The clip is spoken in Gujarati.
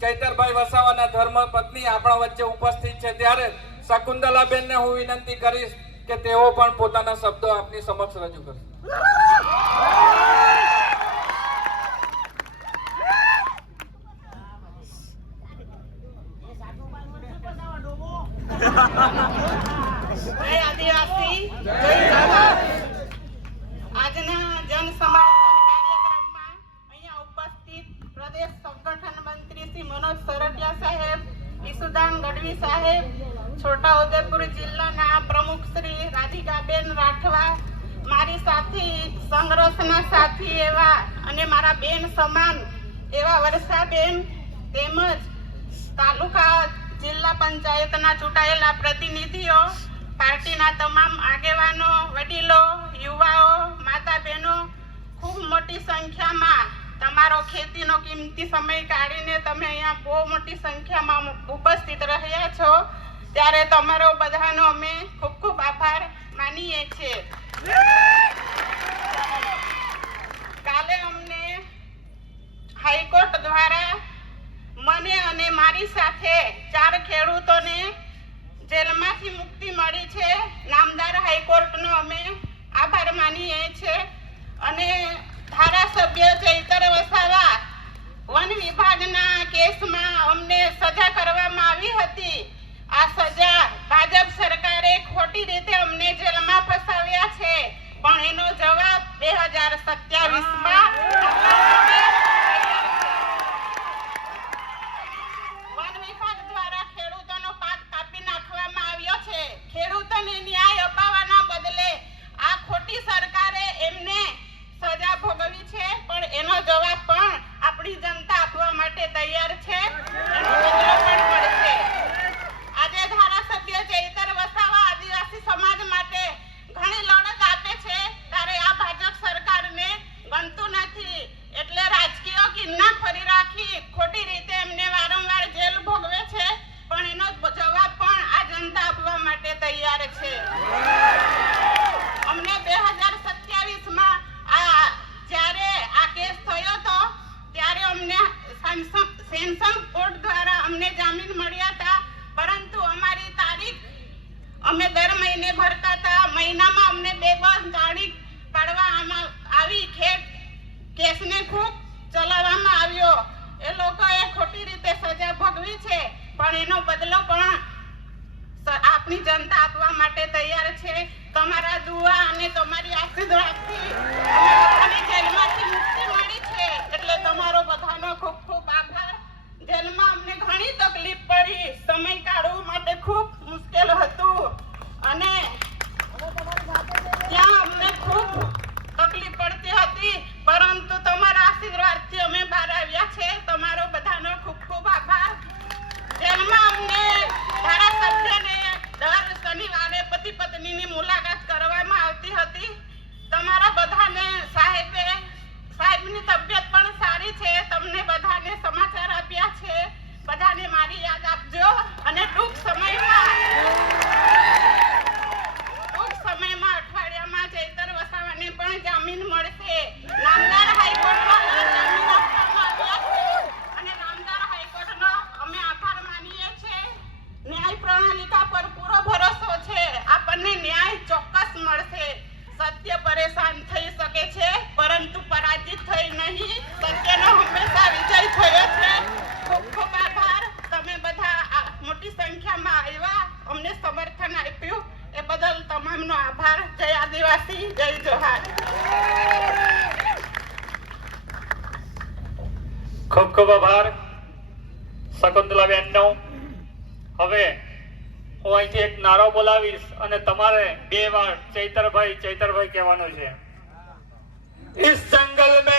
ચૈતરભાઈ વસાવાના ધર્મપત્ની આપણા વચ્ચે ઉપસ્થિત છે, ત્યારે શકુંતલાબેનને હું વિનંતી કરીશ કે તેઓ પણ પોતાના શબ્દો આપની સમક્ષ રજૂ કરશે. જય આદિવાસી, જય જવાહર. આજના જનસમર્થન કાર્યક્રમમાં અહીંયા ઉપસ્થિત પ્રદેશ સંગઠન મંત્રી શ્રી મનોજ સરટિયા સાહેબ, ઈસુદાન ગઢવી સાહેબ, છોટાઉદેપુર જિલ્લાના પ્રમુખ શ્રી રાધિકાબેન રાઠવા, મારી સાથી સંઘર્ષના સાથી એવા અને મારા બેન સમાન એવા વર્ષાબેન, તેમજ તાલુકા જિલ્લા પંચાયતના ચૂંટાયેલા પ્રતિનિધિઓ, પાર્ટીના તમામ આગેવાનો, વડીલો, યુવાઓ, માતા બહેનો, ખૂબ મોટી સંખ્યામાં તમારો ખેતીનો કિંમતી સમય કાઢીને તમે અહીંયા બહુ મોટી સંખ્યામાં ઉપસ્થિત રહ્યા છો, ત્યારે તમારો બધાનો અમે ખૂબ ખૂબ આભાર માનીએ છીએ. કાલે અમને હાઈકોર્ટ દ્વારા મને અને મારી સાથે 4 ખેડૂતોને જેલમાંથી મુક્તિ મળી છે. નામદાર હાઈકોર્ટનો અમે આભાર માનીએ છીએ. અને ધારાસભ્ય ચૈતર વસાવા વન વિભાગના કેસમાં અમને સજા કરવામાં આવી હતી. આ સજા ભાજપ સરકારે ખોટી રીતે અમને જેલમાં ફસાવ્યા છે, પણ એનો જવાબ 2027માં ખેડૂતોને ન્યાય અપાવવાના બદલે આ ખોટી સરકારે એમને સજા ભોગવી છે, પણ એનો જવાબ પણ આપણી જનતા આપવા માટે તૈયાર છે. એનો બદલો પણ મળશે. આજે ધારાસભ્ય ચૈતર વસાવા આદિવાસી સમાજ માટે ઘણી લડત આપે છે, ત્યારે આ ભાજપ સરકારને ગમતું નથી, એટલે રાજકીય કિન્નાખોરી રાખી ખોટી રીતે એમને વારંવાર જેલ ભોગવે છે, પણ એનો જવાબ પણ આ જનતા આપવા માટે તૈયાર છે. અમને 2027માં જ્યારે આ કેસ થયો હતો ત્યારે અમને સેન્સન કોર્ટ દ્વારા અમને જામીન મળ્યા હતા, પરંતુ અમારી તારીખ અમે દર મહિને ભરતા હતા. મહિનામાં અમને 2 તારીખ પાડવામાં આવી. કેસને ખૂબ ચલાવવામાં આવ્યો. એ લોકોએ ખોટી રીતે સજા ભોગવી છે, પણ એનો બદલો પણ આપણી જનતા આપવા માટે તૈયાર છે. તમારા દુઆ અને તમારી આશીર્વાદથી અમને જેલમાંથી મુક્તિ મળી છે, એટલે તમારો બધાનો ખૂબ ખૂબ આભાર. જેલમાં અમને ઘણી તકલીફ પડી, સમય કાઢવા માટે ખૂબ મુશ્કેલ હતું, અને ત્યાં અમને ખૂબ તકલીફ પડતી હતી, પરંતુ તમારા આશીર્વાદથી અમે બહાર આવ્યા છે. તમારો બધાનો ખૂબ ખૂબ આભાર. જેલમાં અમને ધારાસભ્યને દર શનિવારે પતિ પત્નીની મુલાકાત કરવામાં આવતી હતી. તમારા બધાને સાહેબની તબિયત પણ સારી છે. તમને બધાને સમાચાર આપ્યા છે. બધાને મારી યાદ આપજો, અને ટૂંક સમયમાં અઠવાડિયામાં ચૈતર વસાવાને પણ જામીન મળશે. નામદાર હાઈકોર્ટમાં જામીન આપવામાં આવ્યા છે, અને નામદાર હાઈકોર્ટનો અમે આભાર માનીએ છીએ. ન્યાય પ્રણાલિકા પર પૂરો ભરોસો છે. આપણને ન્યાય ચોક્કસ મળશે. સત્ય પરેશાન થઈ શકે છે, પરંતુ પરાજિત થઈ નહીં. સત્યનો હંમેશા વિજય થયો છે. ખૂબ ખૂબ આભાર. તમે બધા મોટી સંખ્યામાં આવ્યા, અમને સમર્થન આપ્યું, એ બદલ તમામનો આભાર. જય આદિવાસી, જય જોહાર. ખૂબ ખૂબ આભાર શકુંતલાબેનનો. હવે હું અહીંથી એક નારો બોલાવીશ અને તમારે 2 વાર ચૈતરભાઈ ચૈતરભાઈ કહેવાનું છે. इस जंगल में